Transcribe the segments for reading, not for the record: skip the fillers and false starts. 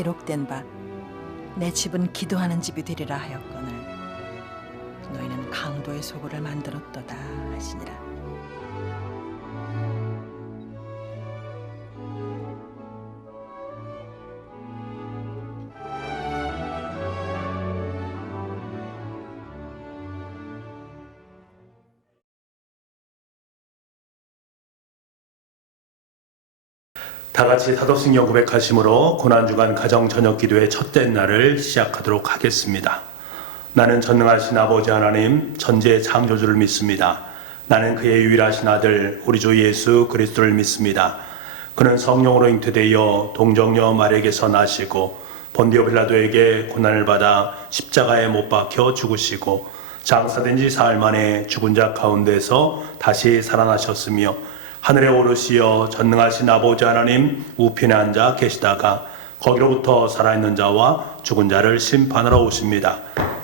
기록된 바 내 집은 기도하는 집이 되리라 하였거늘 너희는 강도의 소굴을 만들었도다 하시니라. 다 같이 사도신경 고백하심으로 고난주간 가정 저녁 기도의 첫째 날을 시작하도록 하겠습니다. 나는 전능하신 아버지 하나님 전지의 창조주를 믿습니다. 나는 그의 유일하신 아들 우리 주 예수 그리스도를 믿습니다. 그는 성령으로 잉태되어 동정녀 마리아에게서 나시고 본디오 빌라도에게 고난을 받아 십자가에 못 박혀 죽으시고 장사된 지 사흘 만에 죽은 자 가운데서 다시 살아나셨으며 하늘에 오르시어 전능하신 아버지 하나님 우편에 앉아 계시다가 거기로부터 살아있는 자와 죽은 자를 심판하러 오십니다.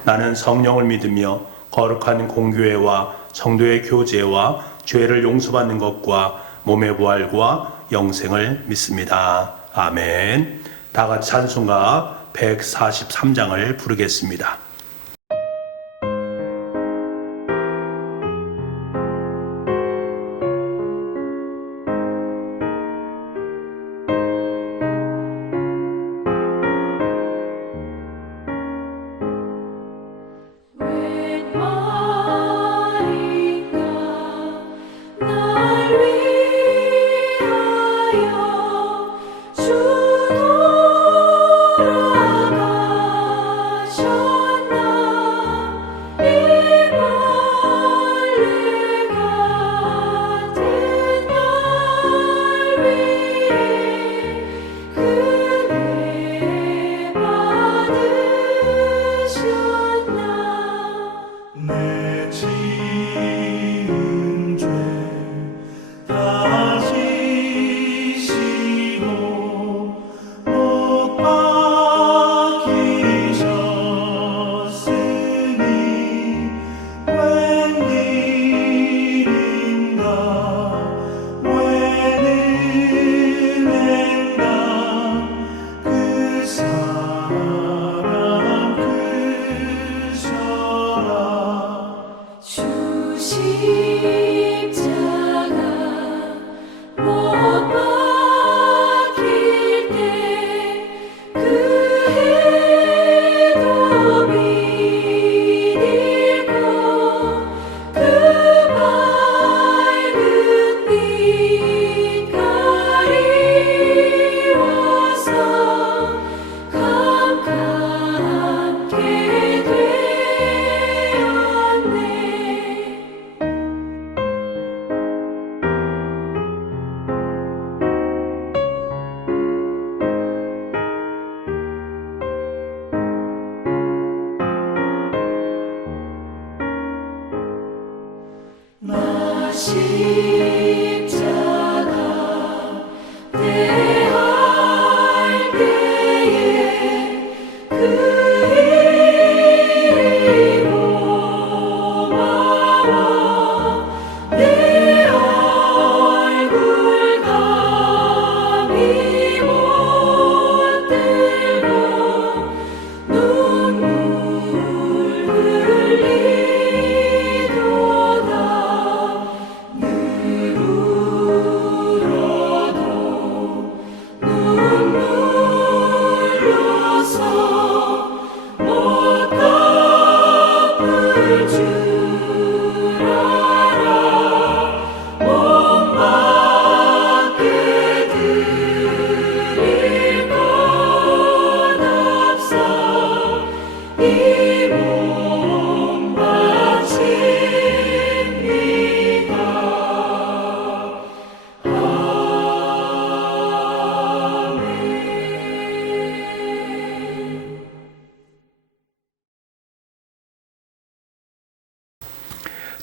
나는 성령을 믿으며 거룩한 공교회와 성도의 교제와 죄를 용서받는 것과 몸의 부활과 영생을 믿습니다. 아멘. 다 같이 찬송가 143장을 부르겠습니다.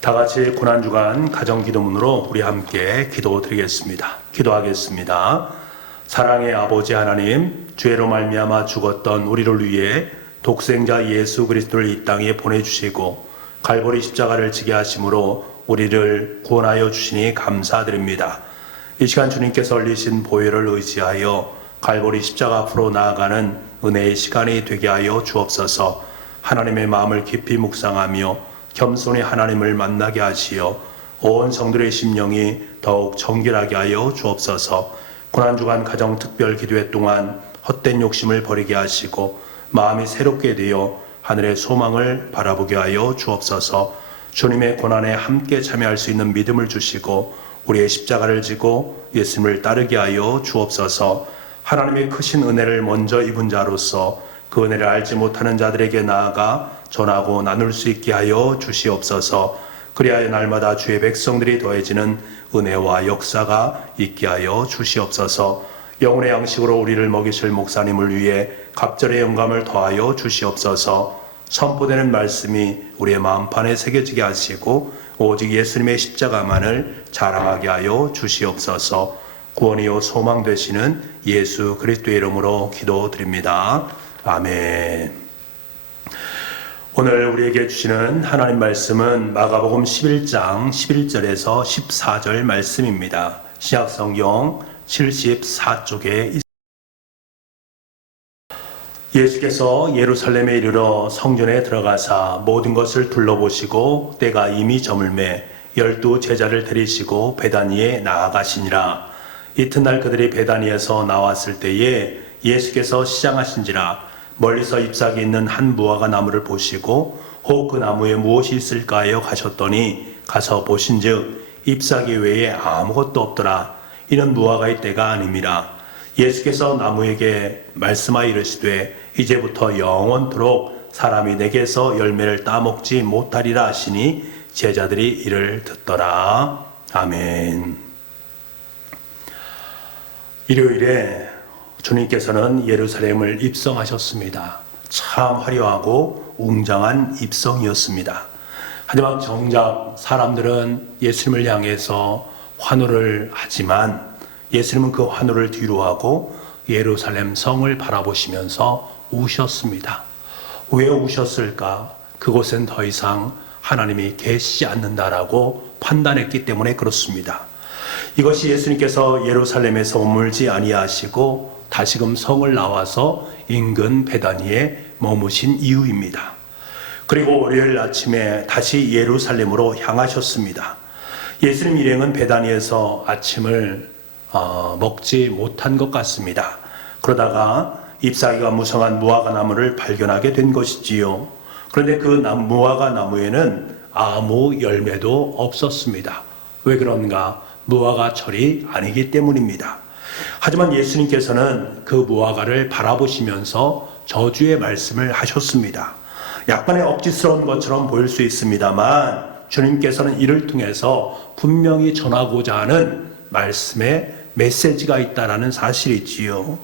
다 같이 고난주간 가정기도문으로 우리 함께 기도드리겠습니다. 기도하겠습니다. 사랑의 아버지 하나님, 죄로 말미암아 죽었던 우리를 위해 독생자 예수 그리스도를 이 땅에 보내주시고 갈보리 십자가를 지게 하심으로 우리를 구원하여 주시니 감사드립니다. 이 시간 주님께서 올리신 보혈을 의지하여 갈보리 십자가 앞으로 나아가는 은혜의 시간이 되게 하여 주옵소서. 하나님의 마음을 깊이 묵상하며 겸손히 하나님을 만나게 하시어 온 성들의 심령이 더욱 정결하게 하여 주옵소서. 고난주간 가정 특별 기도회 동안 헛된 욕심을 버리게 하시고 마음이 새롭게 되어 하늘의 소망을 바라보게 하여 주옵소서. 주님의 고난에 함께 참여할 수 있는 믿음을 주시고 우리의 십자가를 지고 예수님을 따르게 하여 주옵소서. 하나님의 크신 은혜를 먼저 입은 자로서 그 은혜를 알지 못하는 자들에게 나아가 전하고 나눌 수 있게 하여 주시옵소서. 그리하여 날마다 주의 백성들이 더해지는 은혜와 역사가 있게 하여 주시옵소서. 영혼의 양식으로 우리를 먹이실 목사님을 위해 갑절의 영감을 더하여 주시옵소서. 선포되는 말씀이 우리의 마음판에 새겨지게 하시고 오직 예수님의 십자가만을 자랑하게 하여 주시옵소서. 구원이요 소망 되시는 예수 그리스도의 이름으로 기도드립니다. 아멘. 오늘 우리에게 주시는 하나님 말씀은 마가복음 11장 11절에서 14절 말씀입니다. 신약성경 74쪽에 있습니다. 예수께서 예루살렘에 이르러 성전에 들어가사 모든 것을 둘러보시고 때가 이미 저물매 12 제자를 데리시고 베다니에 나아가시니라. 이튿날 그들이 베다니에서 나왔을 때에 예수께서 시장하신지라 멀리서 잎사귀 있는 한 무화과 나무를 보시고 혹 그 나무에 무엇이 있을까 하여 가셨더니 가서 보신즉 잎사귀 외에 아무것도 없더라. 이는 무화과의 때가 아님이라. 예수께서 나무에게 말씀하여 이르시되 이제부터 영원토록 사람이 내게서 열매를 따먹지 못하리라 하시니 제자들이 이를 듣더라. 아멘. 일요일에 주님께서는 예루살렘을 입성하셨습니다. 참 화려하고 웅장한 입성이었습니다. 하지만 정작 사람들은 예수님을 향해서 환호를 하지만 예수님은 그 환호를 뒤로하고 예루살렘 성을 바라보시면서 우셨습니다. 왜 우셨을까? 그곳엔 더 이상 하나님이 계시지 않는다라고 판단했기 때문에 그렇습니다. 이것이 예수님께서 예루살렘에서 머물지 아니하시고 다시금 성을 나와서 인근 베다니에 머무신 이유입니다. 그리고 월요일 아침에 다시 예루살렘으로 향하셨습니다. 예수님 일행은 베다니에서 아침을 먹지 못한 것 같습니다. 그러다가 잎사귀가 무성한 무화과 나무를 발견하게 된 것이지요. 그런데 그 무화과 나무에는 아무 열매도 없었습니다. 왜 그런가? 무화과철이 아니기 때문입니다. 하지만 예수님께서는 그 무화과를 바라보시면서 저주의 말씀을 하셨습니다. 약간의 억지스러운 것처럼 보일 수 있습니다만 주님께서는 이를 통해서 분명히 전하고자 하는 말씀의 메시지가 있다라는 사실이지요.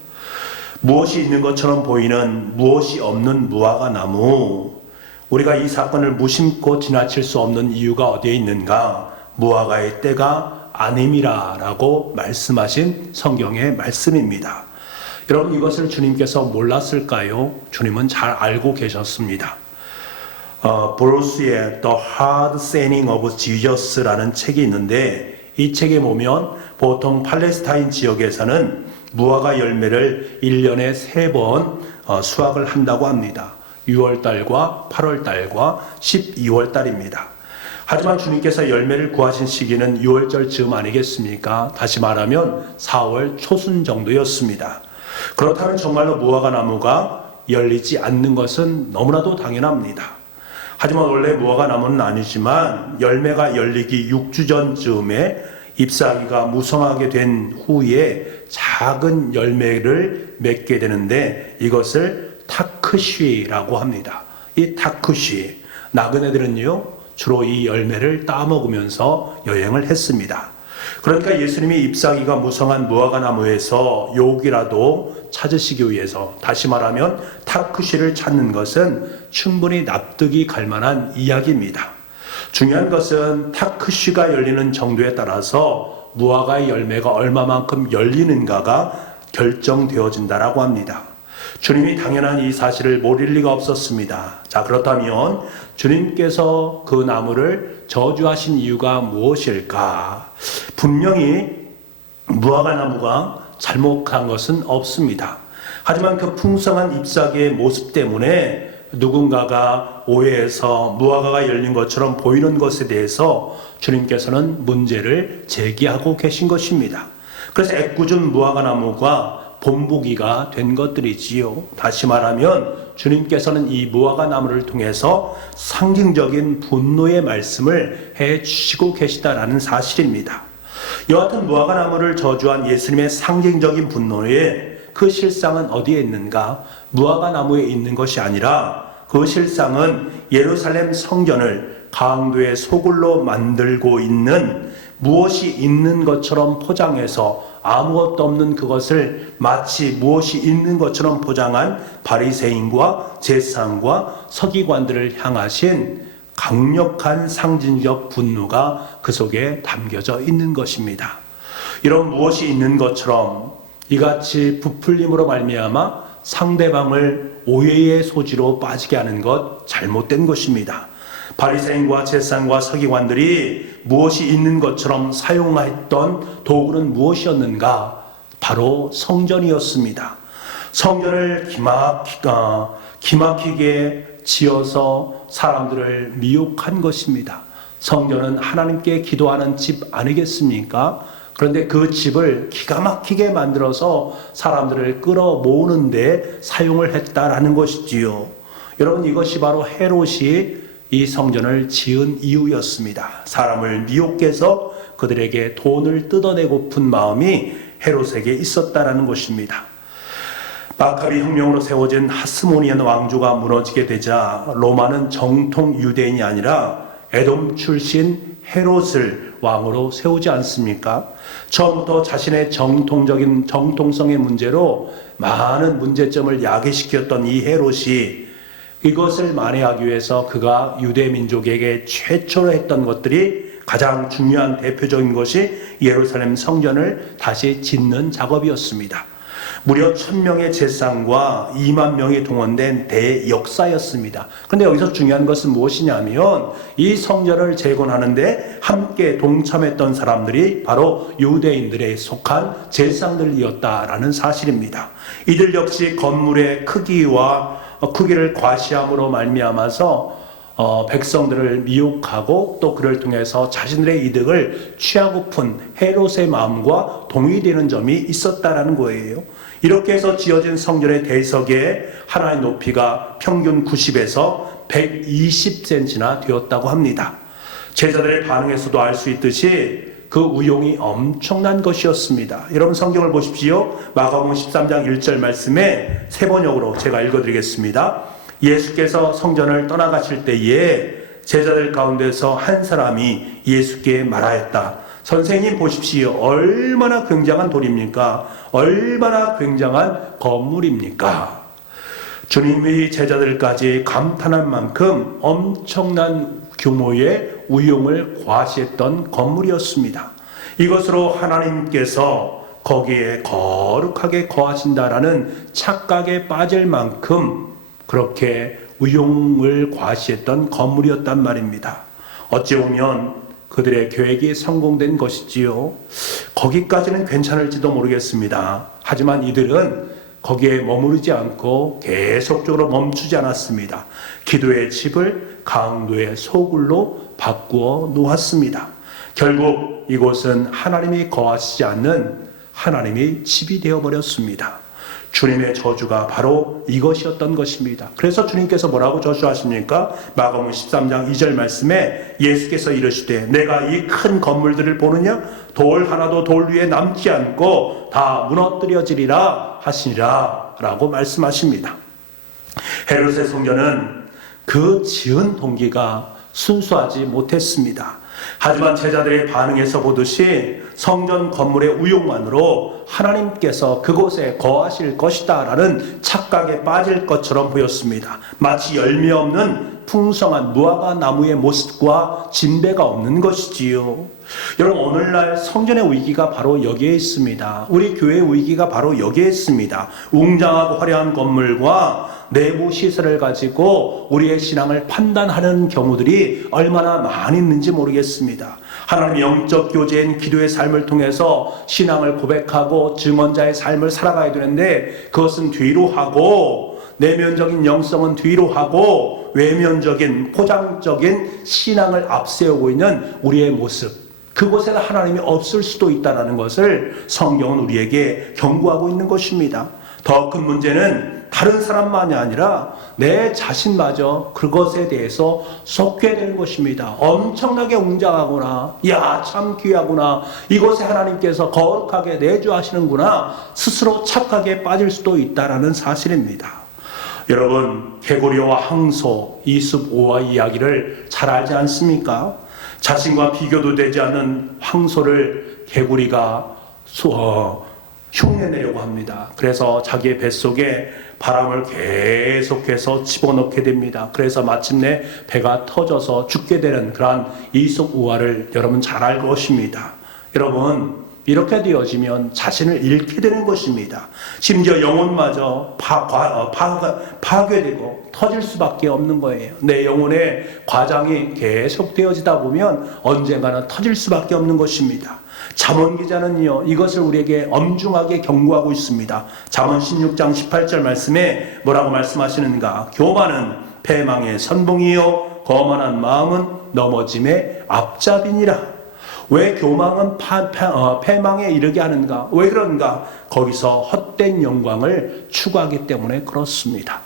무엇이 있는 것처럼 보이는 무엇이 없는 무화과 나무, 우리가 이 사건을 무심코 지나칠 수 없는 이유가 어디에 있는가? 무화과의 때가 아님이라 라고 말씀하신 성경의 말씀입니다. 여러분, 이것을 주님께서 몰랐을까요? 주님은 잘 알고 계셨습니다. 브루스의 The Hard Saying of Jesus라는 책이 있는데 이 책에 보면 보통 팔레스타인 지역에서는 무화과 열매를 1년에 3번 수확을 한다고 합니다. 6월달과 8월달과 12월달입니다. 하지만 주님께서 열매를 구하신 시기는 6월절 즈음 아니겠습니까? 다시 말하면 4월 초순 정도였습니다. 그렇다면 정말로 무화과 나무가 열리지 않는 것은 너무나도 당연합니다. 하지만 원래 무화과 나무는 아니지만 열매가 열리기 6주 전쯤에 잎사귀가 무성하게 된 후에 작은 열매를 맺게 되는데 이것을 타크쉬라고 합니다. 이 타크쉬, 나그네들은요 주로 이 열매를 따먹으면서 여행을 했습니다. 그러니까 예수님이 잎사귀가 무성한 무화과 나무에서 욕이라도 찾으시기 위해서, 다시 말하면 타크쉬를 찾는 것은 충분히 납득이 갈 만한 이야기입니다. 중요한 것은 타크쉬가 열리는 정도에 따라서 무화과의 열매가 얼마만큼 열리는가가 결정되어진다라고 합니다. 주님이 당연한 이 사실을 모를 리가 없었습니다. 자, 그렇다면 주님께서 그 나무를 저주하신 이유가 무엇일까? 분명히 무화과 나무가 잘못한 것은 없습니다. 하지만 그 풍성한 잎사귀의 모습 때문에 누군가가 오해해서 무화과가 열린 것처럼 보이는 것에 대해서 주님께서는 문제를 제기하고 계신 것입니다. 그래서 애꿎은 무화과 나무가 본보기가 된 것들이지요. 다시 말하면 주님께서는 이 무화과 나무를 통해서 상징적인 분노의 말씀을 해주시고 계시다라는 사실입니다. 여하튼 무화과 나무를 저주한 예수님의 상징적인 분노에 그 실상은 어디에 있는가? 무화과 나무에 있는 것이 아니라 그 실상은 예루살렘 성전을 강도의 소굴로 만들고 있는, 무엇이 있는 것처럼 포장해서 아무것도 없는 그것을 마치 무엇이 있는 것처럼 포장한 바리새인과 제사장과 서기관들을 향하신 강력한 상징적 분노가 그 속에 담겨져 있는 것입니다. 이런 무엇이 있는 것처럼 이같이 부풀림으로 말미암아 상대방을 오해의 소지로 빠지게 하는 것, 잘못된 것입니다. 바리새인과 제사장과 서기관들이 무엇이 있는 것처럼 사용했던 도구는 무엇이었는가? 바로 성전이었습니다. 성전을 기막히게 지어서 사람들을 미혹한 것입니다. 성전은 하나님께 기도하는 집 아니겠습니까? 그런데 그 집을 기가 막히게 만들어서 사람들을 끌어모으는 데 사용을 했다라는 것이지요. 여러분, 이것이 바로 헤롯이 이 성전을 지은 이유였습니다. 사람을 미혹해서 그들에게 돈을 뜯어내고픈 마음이 헤롯에게 있었다라는 것입니다. 마카비 혁명으로 세워진 하스모니안 왕조가 무너지게 되자 로마는 정통 유대인이 아니라 에돔 출신 헤롯을 왕으로 세우지 않습니까? 처음부터 자신의 정통성의 문제로 많은 문제점을 야기시켰던 이 헤롯이 이것을 만회하기 위해서 그가 유대 민족에게 최초로 했던 것들이 가장 중요한 대표적인 것이 예루살렘 성전을 다시 짓는 작업이었습니다. 무려 1000명의 제사장과 2만 명이 동원된 대역사였습니다. 그런데 여기서 중요한 것은 무엇이냐면 이 성전을 재건하는데 함께 동참했던 사람들이 바로 유대인들에 속한 제사장들이었다라는 사실입니다. 이들 역시 건물의 크기를 과시함으로 말미암아서 백성들을 미혹하고 또 그를 통해서 자신들의 이득을 취하고픈 헤롯의 마음과 동의되는 점이 있었다라는 거예요. 이렇게 해서 지어진 성전의 대석의 하나의 높이가 평균 90에서 120cm나 되었다고 합니다. 제자들의 반응에서도 알 수 있듯이 그 우용이 엄청난 것이었습니다. 여러분, 성경을 보십시오. 마가복음 13장 1절 말씀에 세 번역으로 제가 읽어드리겠습니다. 예수께서 성전을 떠나가실 때에 제자들 가운데서 한 사람이 예수께 말하였다. 선생님 보십시오. 얼마나 굉장한 돌입니까? 얼마나 굉장한 건물입니까? 주님이 제자들까지 감탄할 만큼 엄청난 규모의 우용을 과시했던 건물이었습니다. 이것으로 하나님께서 거기에 거룩하게 거하신다라는 착각에 빠질 만큼 그렇게 우용을 과시했던 건물이었단 말입니다. 어찌 보면 그들의 계획이 성공된 것이지요. 거기까지는 괜찮을지도 모르겠습니다. 하지만 이들은 거기에 머무르지 않고 계속적으로 멈추지 않았습니다. 기도의 집을 강도의 소굴로 바꾸어 놓았습니다. 결국 이곳은 하나님이 거하시지 않는 하나님의 집이 되어버렸습니다. 주님의 저주가 바로 이것이었던 것입니다. 그래서 주님께서 뭐라고 저주하십니까? 마가복음 13장 2절 말씀에 예수께서 이르시되 내가 이 큰 건물들을 보느냐? 돌 하나도 돌 위에 남지 않고 다 무너뜨려지리라 하시니라 라고 말씀하십니다. 헤롯의 성전은 그 지은 동기가 순수하지 못했습니다. 하지만 제자들의 반응에서 보듯이 성전 건물의 우용만으로 하나님께서 그곳에 거하실 것이다 라는 착각에 빠질 것처럼 보였습니다. 마치 열매 없는 풍성한 무화과 나무의 모습과 진배가 없는 것이지요. 여러분, 오늘날 성전의 위기가 바로 여기에 있습니다. 우리 교회의 위기가 바로 여기에 있습니다. 웅장하고 화려한 건물과 내부 시설을 가지고 우리의 신앙을 판단하는 경우들이 얼마나 많이 있는지 모르겠습니다. 하나님의 영적 교제인 기도의 삶을 통해서 신앙을 고백하고 증언자의 삶을 살아가야 되는데, 그것은 뒤로 하고, 내면적인 영성은 뒤로 하고 외면적인 포장적인 신앙을 앞세우고 있는 우리의 모습, 그곳에는 하나님이 없을 수도 있다는 것을 성경은 우리에게 경고하고 있는 것입니다. 더 큰 문제는 다른 사람만이 아니라 내 자신마저 그것에 대해서 속게 되는 것입니다. 엄청나게 웅장하구나, 야 참 귀하구나, 이곳에 하나님께서 거룩하게 내주하시는구나, 스스로 착각에 빠질 수도 있다는 사실입니다. 여러분, 개구리와 황소, 이숲 오와 이야기를 잘 알지 않습니까? 자신과 비교도 되지 않는 황소를 개구리가 흉내내려고 합니다. 그래서 자기의 뱃속에 바람을 계속해서 집어넣게 됩니다. 그래서 마침내 배가 터져서 죽게 되는 그러한 이솝 우화를 여러분 잘 알 것입니다. 여러분, 이렇게 되어지면 자신을 잃게 되는 것입니다. 심지어 영혼마저 파괴되고 터질 수밖에 없는 거예요. 내 영혼의 과장이 계속 되어지다 보면 언젠가는 터질 수밖에 없는 것입니다. 잠언 기자는요, 이것을 우리에게 엄중하게 경고하고 있습니다. 잠언 16장 18절 말씀에 뭐라고 말씀하시는가? 교만은 패망의 선봉이요 거만한 마음은 넘어짐의 앞잡이니라. 왜 교만은 패망에 이르게 하는가? 왜 그런가? 거기서 헛된 영광을 추구하기 때문에 그렇습니다.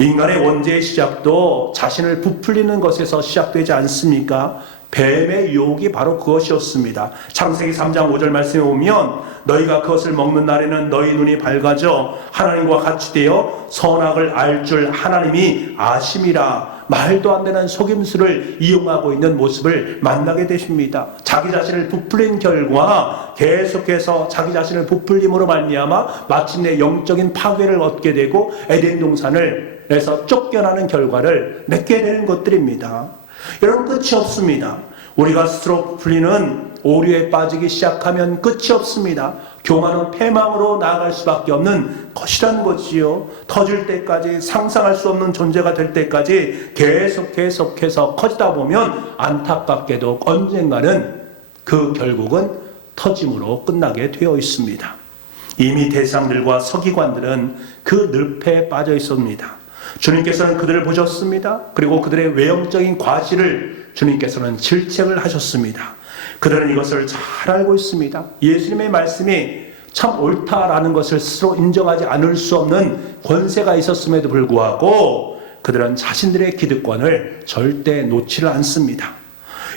인간의 원죄의 시작도 자신을 부풀리는 것에서 시작되지 않습니까? 뱀의 유혹이 바로 그것이었습니다. 창세기 3장 5절 말씀에 보면 너희가 그것을 먹는 날에는 너희 눈이 밝아져 하나님과 같이 되어 선악을 알 줄 하나님이 아심이라. 말도 안 되는 속임수를 이용하고 있는 모습을 만나게 되십니다. 자기 자신을 부풀린 결과 계속해서 자기 자신을 부풀림으로 말미암아 마침내 영적인 파괴를 얻게 되고 에덴 동산에서 쫓겨나는 결과를 맺게 되는 것들입니다. 여러분, 끝이 없습니다. 우리가 스스로 부풀리는 오류에 빠지기 시작하면 끝이 없습니다. 교만은 패망으로 나아갈 수밖에 없는 것이라는 거지요. 터질 때까지, 상상할 수 없는 존재가 될 때까지 계속해서 커지다 보면 안타깝게도 언젠가는 그 결국은 터짐으로 끝나게 되어 있습니다. 이미 대상들과 서기관들은 그 늪에 빠져 있습니다. 주님께서는 그들을 보셨습니다. 그리고 그들의 외형적인 과실을 주님께서는 질책을 하셨습니다. 그들은 이것을 잘 알고 있습니다. 예수님의 말씀이 참 옳다라는 것을 스스로 인정하지 않을 수 없는 권세가 있었음에도 불구하고 그들은 자신들의 기득권을 절대 놓지를 않습니다.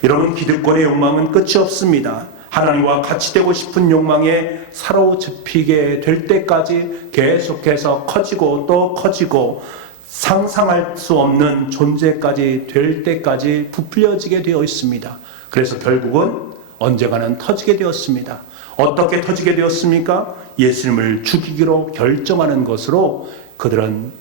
여러분, 기득권의 욕망은 끝이 없습니다. 하나님과 같이 되고 싶은 욕망에 사로잡히게 될 때까지 계속해서 커지고 또 커지고 상상할 수 없는 존재까지 될 때까지 부풀려지게 되어 있습니다. 그래서 결국은 언젠가는 터지게 되었습니다. 어떻게 터지게 되었습니까? 예수님을 죽이기로 결정하는 것으로 그들은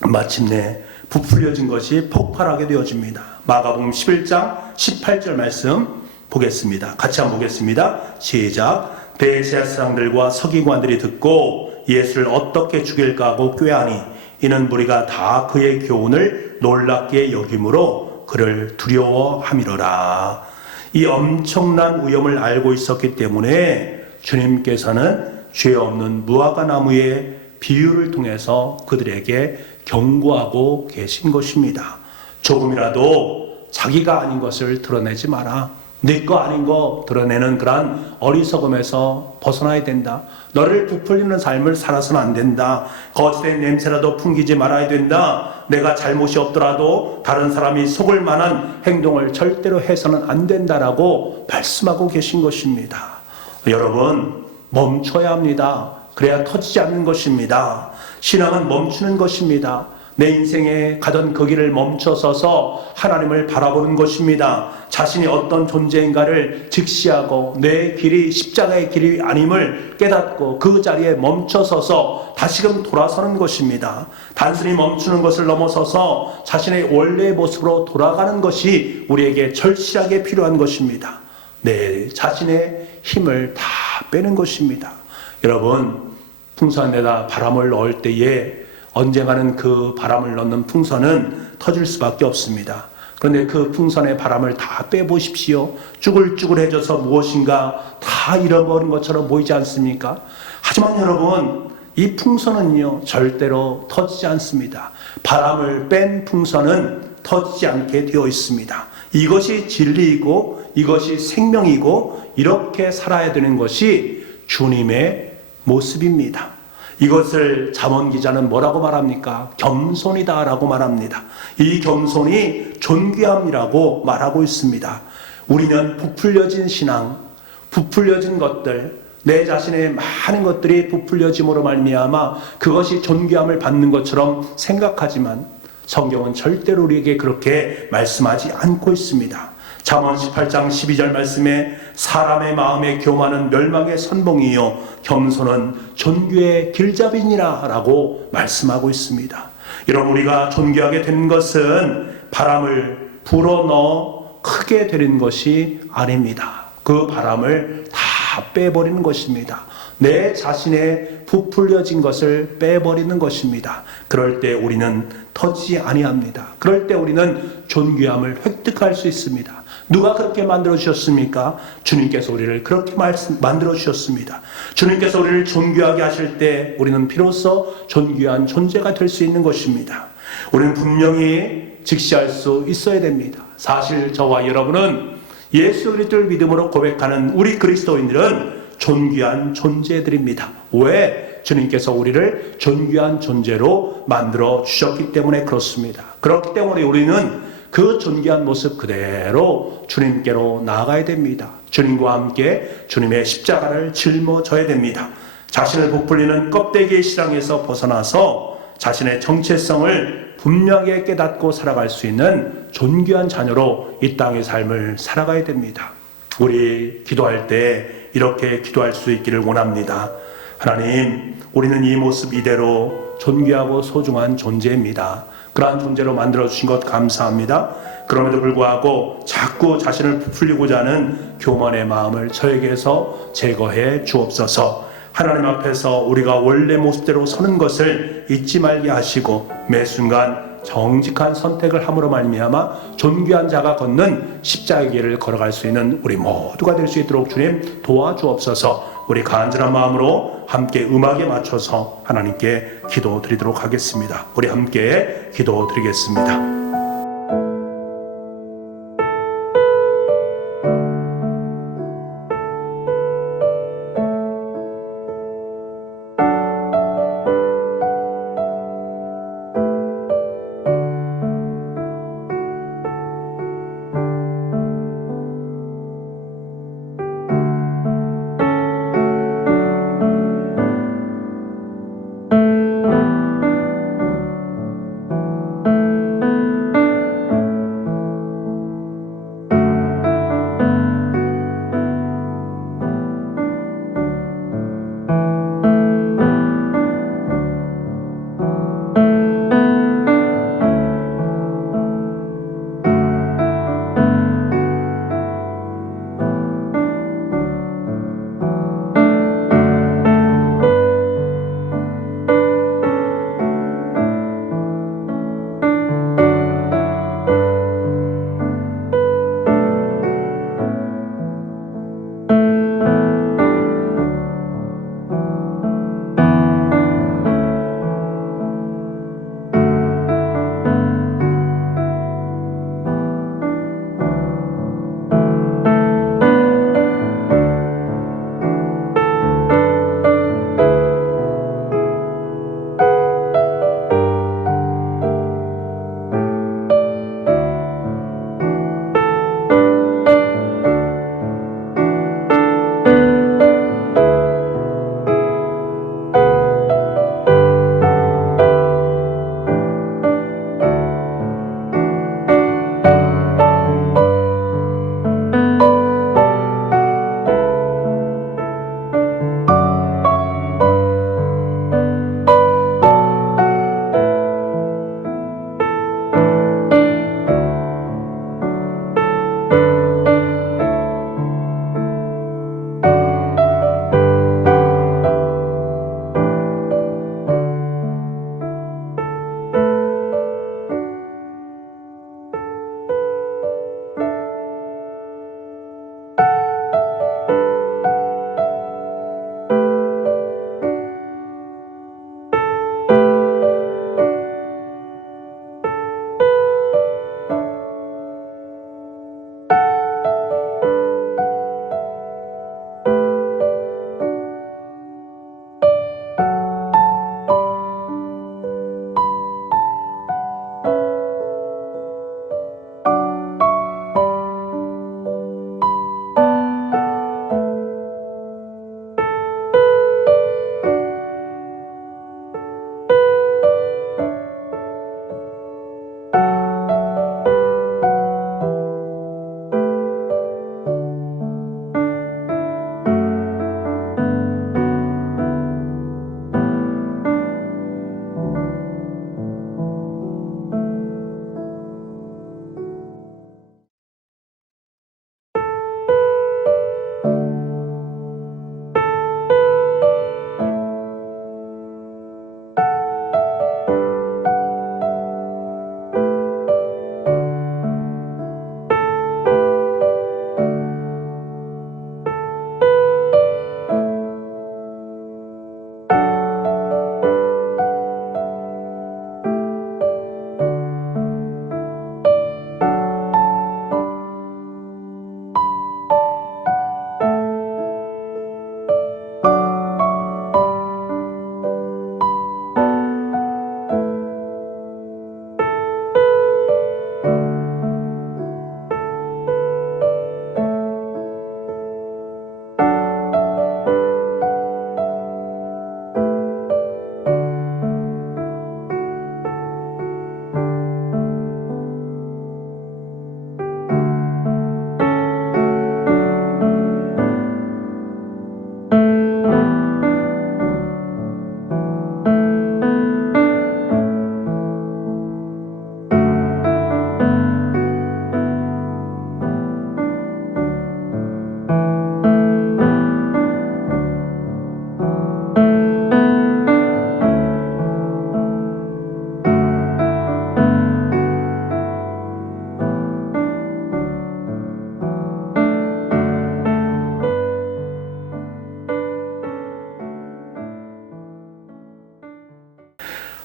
마침내 부풀려진 것이 폭발하게 되어집니다. 마가복음 11장 18절 말씀 보겠습니다. 같이 한번 보겠습니다. 시작. 대제사장들과 서기관들이 듣고 예수를 어떻게 죽일까 하고 꾀하니 이는 무리가 다 그의 교훈을 놀랍게 여김으로 그를 두려워함이로라. 이 엄청난 위험을 알고 있었기 때문에 주님께서는 죄 없는 무화과 나무의 비유를 통해서 그들에게 경고하고 계신 것입니다. 조금이라도 자기가 아닌 것을 드러내지 마라. 네 거 아닌 거 드러내는 그러한 어리석음에서 벗어나야 된다. 너를 부풀리는 삶을 살아서는 안 된다. 거짓의 냄새라도 풍기지 말아야 된다. 내가 잘못이 없더라도 다른 사람이 속을 만한 행동을 절대로 해서는 안 된다라고 말씀하고 계신 것입니다. 여러분, 멈춰야 합니다. 그래야 터지지 않는 것입니다. 신앙은 멈추는 것입니다. 내 인생에 가던 그 길을 멈춰서서 하나님을 바라보는 것입니다. 자신이 어떤 존재인가를 직시하고 내 길이 십자가의 길이 아님을 깨닫고 그 자리에 멈춰서서 다시금 돌아서는 것입니다. 단순히 멈추는 것을 넘어서서 자신의 원래의 모습으로 돌아가는 것이 우리에게 절실하게 필요한 것입니다. 내 자신의 힘을 다 빼는 것입니다. 여러분, 풍선에다 바람을 넣을 때에 언젠가는 그 바람을 넣는 풍선은 터질 수밖에 없습니다. 그런데 그 풍선의 바람을 다 빼보십시오. 쭈글쭈글해져서 무엇인가 다 잃어버린 것처럼 보이지 않습니까? 하지만 여러분, 이 풍선은요 절대로 터지지 않습니다. 바람을 뺀 풍선은 터지지 않게 되어 있습니다. 이것이 진리이고 이것이 생명이고 이렇게 살아야 되는 것이 주님의 모습입니다. 이것을 잠언 기자는 뭐라고 말합니까? 겸손이다 라고 말합니다. 이 겸손이 존귀함이라고 말하고 있습니다. 우리는 부풀려진 신앙, 부풀려진 것들, 내 자신의 많은 것들이 부풀려짐으로 말미암아 그것이 존귀함을 받는 것처럼 생각하지만 성경은 절대로 우리에게 그렇게 말씀하지 않고 있습니다. 잠언 18장 12절 말씀에 사람의 마음에 교만은 멸망의 선봉이요 겸손은 존귀의 길잡이니라 라고 말씀하고 있습니다. 여러분, 우리가 존귀하게 되는 것은 바람을 불어넣어 크게 되는 것이 아닙니다. 그 바람을 다 빼버리는 것입니다. 내 자신의 부풀려진 것을 빼버리는 것입니다. 그럴 때 우리는 터지지 아니합니다. 그럴 때 우리는 존귀함을 획득할 수 있습니다. 누가 그렇게 만들어 주셨습니까? 주님께서 우리를 그렇게 만들어 주셨습니다. 주님께서 우리를 존귀하게 하실 때 우리는 비로소 존귀한 존재가 될 수 있는 것입니다. 우리는 분명히 직시할 수 있어야 됩니다. 사실 저와 여러분은 예수 그리스도를 믿음으로 고백하는 우리 그리스도인들은 존귀한 존재들입니다. 왜? 주님께서 우리를 존귀한 존재로 만들어 주셨기 때문에 그렇습니다. 그렇기 때문에 우리는 그 존귀한 모습 그대로 주님께로 나아가야 됩니다. 주님과 함께 주님의 십자가를 짊어져야 됩니다. 자신을 부풀리는 껍데기의 실황에서 벗어나서 자신의 정체성을 분명하게 깨닫고 살아갈 수 있는 존귀한 자녀로 이 땅의 삶을 살아가야 됩니다. 우리 기도할 때 이렇게 기도할 수 있기를 원합니다. 하나님, 우리는 이 모습 이대로 존귀하고 소중한 존재입니다. 그러한 존재로 만들어주신 것 감사합니다. 그럼에도 불구하고 자꾸 자신을 부풀리고자 하는 교만의 마음을 저에게서 제거해 주옵소서. 하나님 앞에서 우리가 원래 모습대로 서는 것을 잊지 말게 하시고 매 순간 정직한 선택을 함으로 말미암아 존귀한 자가 걷는 십자가의 길을 걸어갈 수 있는 우리 모두가 될 수 있도록 주님 도와주옵소서. 우리 간절한 마음으로 함께 음악에 맞춰서 하나님께 기도드리도록 하겠습니다. 우리 함께 기도드리겠습니다.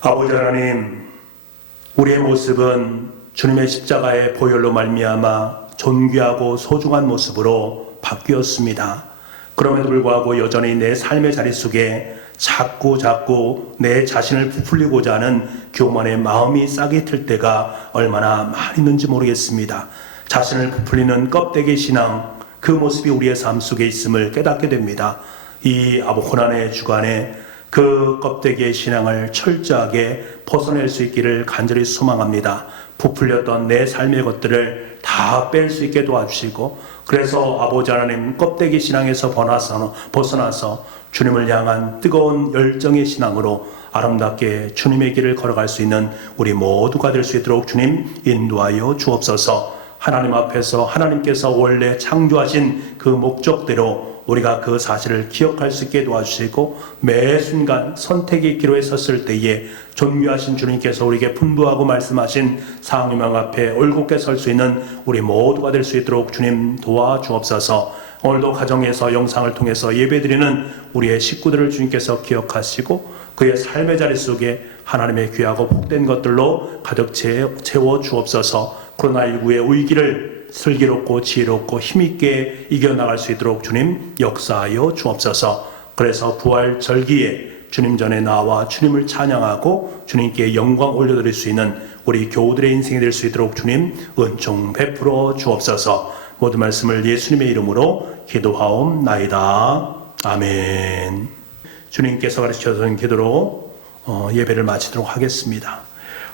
아버지 하나님, 우리의 모습은 주님의 십자가의 보혈로 말미암아 존귀하고 소중한 모습으로 바뀌었습니다. 그럼에도 불구하고 여전히 내 삶의 자리 속에 자꾸 내 자신을 부풀리고자 하는 교만의 마음이 싹이 틀 때가 얼마나 많이 있는지 모르겠습니다. 자신을 부풀리는 껍데기 신앙, 그 모습이 우리의 삶 속에 있음을 깨닫게 됩니다. 이 고난의 주간에 그 껍데기의 신앙을 철저하게 벗어낼 수 있기를 간절히 소망합니다. 부풀렸던 내 삶의 것들을 다 뺄 수 있게 도와주시고, 그래서 아버지 하나님 껍데기 신앙에서 벗어나서 주님을 향한 뜨거운 열정의 신앙으로 아름답게 주님의 길을 걸어갈 수 있는 우리 모두가 될 수 있도록 주님 인도하여 주옵소서. 하나님 앞에서 하나님께서 원래 창조하신 그 목적대로 우리가 그 사실을 기억할 수 있게 도와주시고, 매 순간 선택의 기로에 섰을 때에 존귀하신 주님께서 우리에게 분부하고 말씀하신 상유명 앞에 올곧게 설 수 있는 우리 모두가 될 수 있도록 주님 도와주옵소서. 오늘도 가정에서 영상을 통해서 예배드리는 우리의 식구들을 주님께서 기억하시고, 그의 삶의 자리 속에 하나님의 귀하고 복된 것들로 가득 채워 주옵소서. 코로나19의 위기를 슬기롭고 지혜롭고 힘있게 이겨나갈 수 있도록 주님 역사하여 주옵소서. 그래서 부활 절기에 주님 전에 나와 주님을 찬양하고 주님께 영광 올려드릴 수 있는 우리 교우들의 인생이 될 수 있도록 주님 은총 베풀어 주옵소서. 모든 말씀을 예수님의 이름으로 기도하옵나이다. 아멘. 주님께서 가르쳐준 기도로 예배를 마치도록 하겠습니다.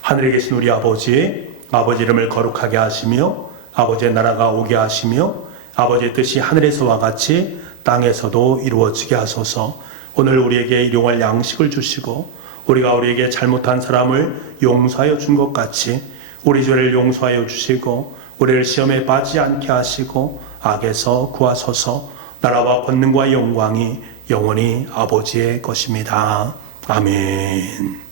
하늘에 계신 우리 아버지 이름을 거룩하게 하시며 아버지의 나라가 오게 하시며 아버지의 뜻이 하늘에서와 같이 땅에서도 이루어지게 하소서. 오늘 우리에게 일용할 양식을 주시고 우리가 우리에게 잘못한 사람을 용서하여 준 것 같이 우리 죄를 용서하여 주시고 우리를 시험에 빠지지 않게 하시고 악에서 구하소서. 나라와 권능과 영광이 영원히 아버지의 것입니다. 아멘.